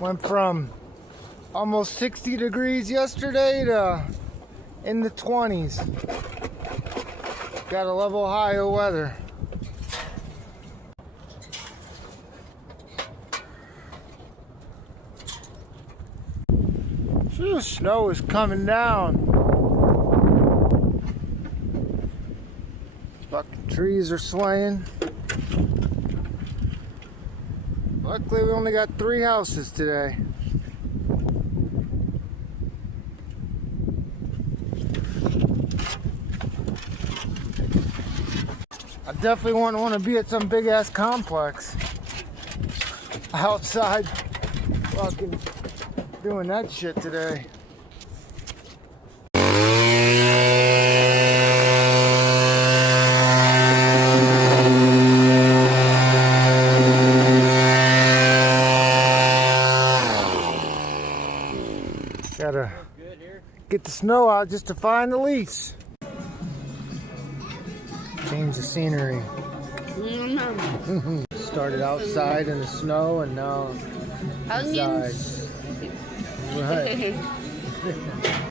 Went from almost 60 degrees yesterday to in the 20s. Got a level high of weather. Phew, snow is coming down. Fucking trees are swaying. Luckily we only got 3 houses today. I definitely wouldn't want to be at some big ass complex outside fucking doing that shit today. Gotta get the snow out just to find the lease. Change the scenery. Started outside in the snow and now inside. Right.